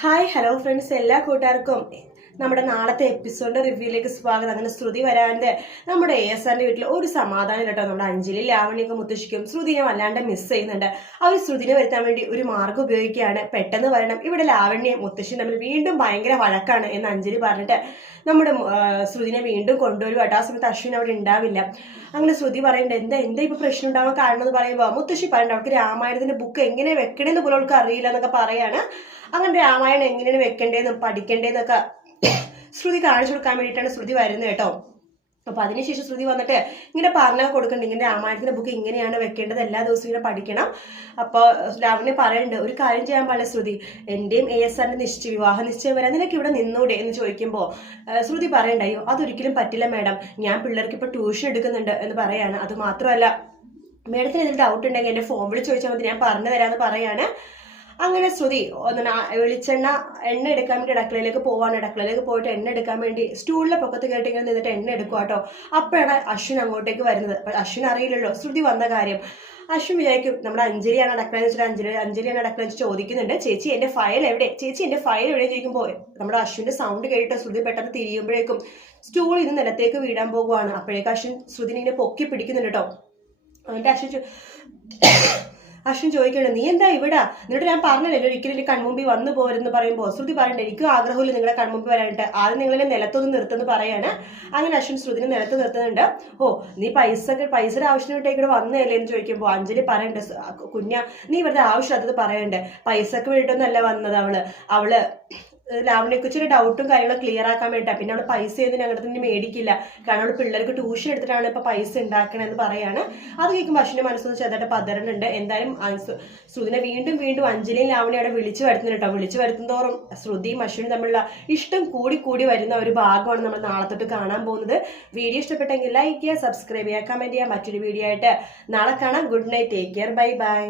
Hi hello friends എല്ലാ കൂട്ടുകാർക്കും. നമ്മുടെ നാളത്തെ എപ്പിസോഡിന്റെ റിവ്യൂയിലേക്ക് സ്വാഗതം. അങ്ങനെ ശ്രുതി വരാണ്ട് നമ്മുടെ എ എസ് ആറിന്റെ വീട്ടിൽ ഒരു സമാധാനം കേട്ടോ നമ്മുടെ അഞ്ജലി ലാവണിയൊക്കെ മുത്തശ്ശിക്കും. ശ്രുതിനെ വല്ലാണ്ട് മിസ് ചെയ്യുന്നുണ്ട്. അവർ ശ്രുതിനെ വരുത്താൻ വേണ്ടി ഒരു മാർഗം ഉപയോഗിക്കുകയാണ്. പെട്ടെന്ന് വരണം ഇവിടെ ലാവണ്യം മുത്തശ്ശി തമ്മിൽ വീണ്ടും ഭയങ്കര വഴക്കാണ് എന്ന് അഞ്ജലി പറഞ്ഞിട്ട് നമ്മുടെ ശ്രുതിനെ വീണ്ടും കൊണ്ടുവരും കേട്ടോ ആ സമയത്ത് അശ്വിൻ അവിടെ ഉണ്ടാവില്ല. അങ്ങനെ ശ്രുതി പറയേണ്ടത് എന്താ എന്താ ഇപ്പൊ പ്രശ്നം ഉണ്ടാവാൻ കാരണം എന്ന് പറയുമ്പോൾ മുത്തശ്ശി പറയണ്ട അവർക്ക് രാമായണത്തിന്റെ ബുക്ക് എങ്ങനെ വെക്കണേന്ന് പോലും അവൾക്ക് അറിയില്ല എന്നൊക്കെ പറയാണ്. അങ്ങനെ രാമായണം എങ്ങനെയാണ് വെക്കേണ്ടതെന്നും പഠിക്കേണ്ടതെന്നൊക്കെ ശ്രുതി കാണിച്ചു കൊടുക്കാൻ വേണ്ടിയിട്ടാണ് ശ്രുതി വരുന്നത് കേട്ടോ. അപ്പൊ അതിനുശേഷം ശ്രുതി വന്നിട്ട് ഇങ്ങനെ പറഞ്ഞാൽ കൊടുക്കണ്ട ഇങ്ങനെ രാമായണത്തിന്റെ ബുക്ക് ഇങ്ങനെയാണ് വെക്കേണ്ടത്. എല്ലാ ദിവസവും ഇങ്ങനെ പഠിക്കണം. അപ്പോൾ രാവിലെ പറയുന്നുണ്ട് ഒരു കാര്യം ചെയ്യാൻ പാടില്ല ശ്രുതി. എന്റെയും എ എസ് ആറിന്റെ നിശ്ചയ വിവാഹ നിശ്ചയം വരാൻ നിനക്ക് ഇവിടെ നിന്നൂടെ? എന്ന് ചോദിക്കുമ്പോൾ ശ്രുതി പറയണ്ടായോ അതൊരിക്കലും പറ്റില്ല മാഡം. ഞാൻ പിള്ളേർക്ക് ഇപ്പൊ ട്യൂഷൻ എടുക്കുന്നുണ്ട് എന്ന് പറയാണ്. അത് മാത്രമല്ല മേഡത്തിന് എന്തെങ്കിലും ഡൗട്ട് ഉണ്ടെങ്കിൽ എന്റെ ഫോൺ വിളിച്ച് ചോദിച്ചാൽ മതി. ഞാൻ പറഞ്ഞു തരാമെന്ന് പറയാണ്. അങ്ങനെ ശ്രുതി വെളിച്ചെണ്ണ എണ്ണ എടുക്കാൻ വേണ്ടി അടുക്കളയിലേക്ക് പോവാണ്. അടുക്കളയിലേക്ക് പോയിട്ട് എണ്ണ എടുക്കാൻ വേണ്ടി സ്റ്റൂളിലെ പൊക്കത്ത് കയറി ഇങ്ങനെ നിന്നിട്ട് എണ്ണ എടുക്കുക കേട്ടോ അപ്പോഴാണ് അശ്വിൻ അങ്ങോട്ടേക്ക് വരുന്നത്. അശ്വിൻ അറിയില്ലല്ലോ ശ്രുതി വന്ന കാര്യം. അശ്വിൻ വിചാരിക്കും നമ്മുടെ അഞ്ജലിയാണ് അടക്കളെന്ന് വെച്ചിട്ട് അഞ്ജലി അഞ്ജലിയാണ് അടക്കളെന്ന് വെച്ച് ചോദിക്കുന്നുണ്ട്. ചേച്ചി എന്റെ ഫയൽ എവിടെ? ചേച്ചി എന്റെ ഫയൽ എവിടെ? ചോദിക്കുമ്പോൾ നമ്മുടെ അശ്വിന്റെ സൗണ്ട് കേട്ടിട്ട് ശ്രുതി പെട്ടെന്ന് തിരിയുമ്പോഴേക്കും സ്റ്റൂൾ ഇന്ന് നിലത്തേക്ക് വീടാൻ പോകുവാണ്. അപ്പോഴേക്കും അശ്വിൻ ശ്രുതിനെ പൊക്കി പിടിക്കുന്നുണ്ട് കേട്ടോ എന്നിട്ട് അശ്വിൻ അശ്വിൻ ചോദിക്കണം നീ എന്താ ഇവിടെ? എന്നിട്ട് ഞാൻ പറഞ്ഞല്ലോ ഒരിക്കലും എന്റെ കൺമുമ്പിൽ വന്നു പോരെന്ന് പറയുമ്പോൾ ശ്രുതി പറയണ്ട എനിക്കും ആഗ്രഹമില്ല നിങ്ങളെ കൺമുമ്പിൽ വരാനായിട്ട്. ആദ്യം നിങ്ങളെ നിലത്തൊന്ന് നിർത്തുന്നു പറയാണ്. അങ്ങനെ അശ്വിൻ ശ്രുതിനെ നിലത്ത് നിർത്തുന്നുണ്ട്. ഓ നീ പൈസ പൈസയുടെ ആവശ്യത്തിന് വേണ്ടി ഇവിടെ വന്നതല്ലേ? എന്ന് ചോദിക്കുമ്പോൾ അഞ്ജലി പറയണ്ട "സ്- ആ കുഞ്ഞ നീ ഇവരുടെ ആവശ്യമില്ലാത്തത് പറയണ്ടേ. പൈസക്ക് വേണ്ടിയിട്ടൊന്നല്ല വന്നത് അവൾ. അവൾ ലാവണിയെ കുറിച്ചൊരു ഡൗട്ടും കാര്യങ്ങളും ക്ലിയർ ആക്കാൻ വേണ്ടിട്ടാ. പിന്നെ അവൾ പൈസ ഒന്നും ഞങ്ങളുടെ തന്നെ മേടിക്കില്ല. കാരണം അവൾ പിള്ളേർക്ക് ട്യൂഷൻ എടുത്തിട്ടാണ് ഇപ്പൊ പൈസ ഉണ്ടാക്കണെന്ന് പറയാണ്. അത് കേൾക്കുമ്പോൾ അശ്വിന്റെ മനസ്സൊന്ന് ചെറുതായിട്ട് പതറുന്നുണ്ട്. എന്തായാലും ശ്രുതിനെ വീണ്ടും വീണ്ടും അഞ്ജലിയും ലാവണി അവിടെ വിളിച്ചു വരുത്തുന്നുണ്ട് കേട്ടോ. വിളിച്ചു വരുത്തുന്നതോറും ശ്രുതിയും അശ്വിനും തമ്മിലുള്ള ഇഷ്ടം കൂടി കൂടി വരുന്ന ഒരു ഭാഗമാണ് നമ്മൾ നാളെ തൊട്ട് കാണാൻ പോകുന്നത്. വീഡിയോ ഇഷ്ടപ്പെട്ടെങ്കിൽ ലൈക്ക് ചെയ്യുക സബ്സ്ക്രൈബ് ചെയ്യുക കമന്റ് ചെയ്യുക. മറ്റൊരു വീഡിയോ ആയിട്ട് നാളെ കാണാം. Good night take care bye bye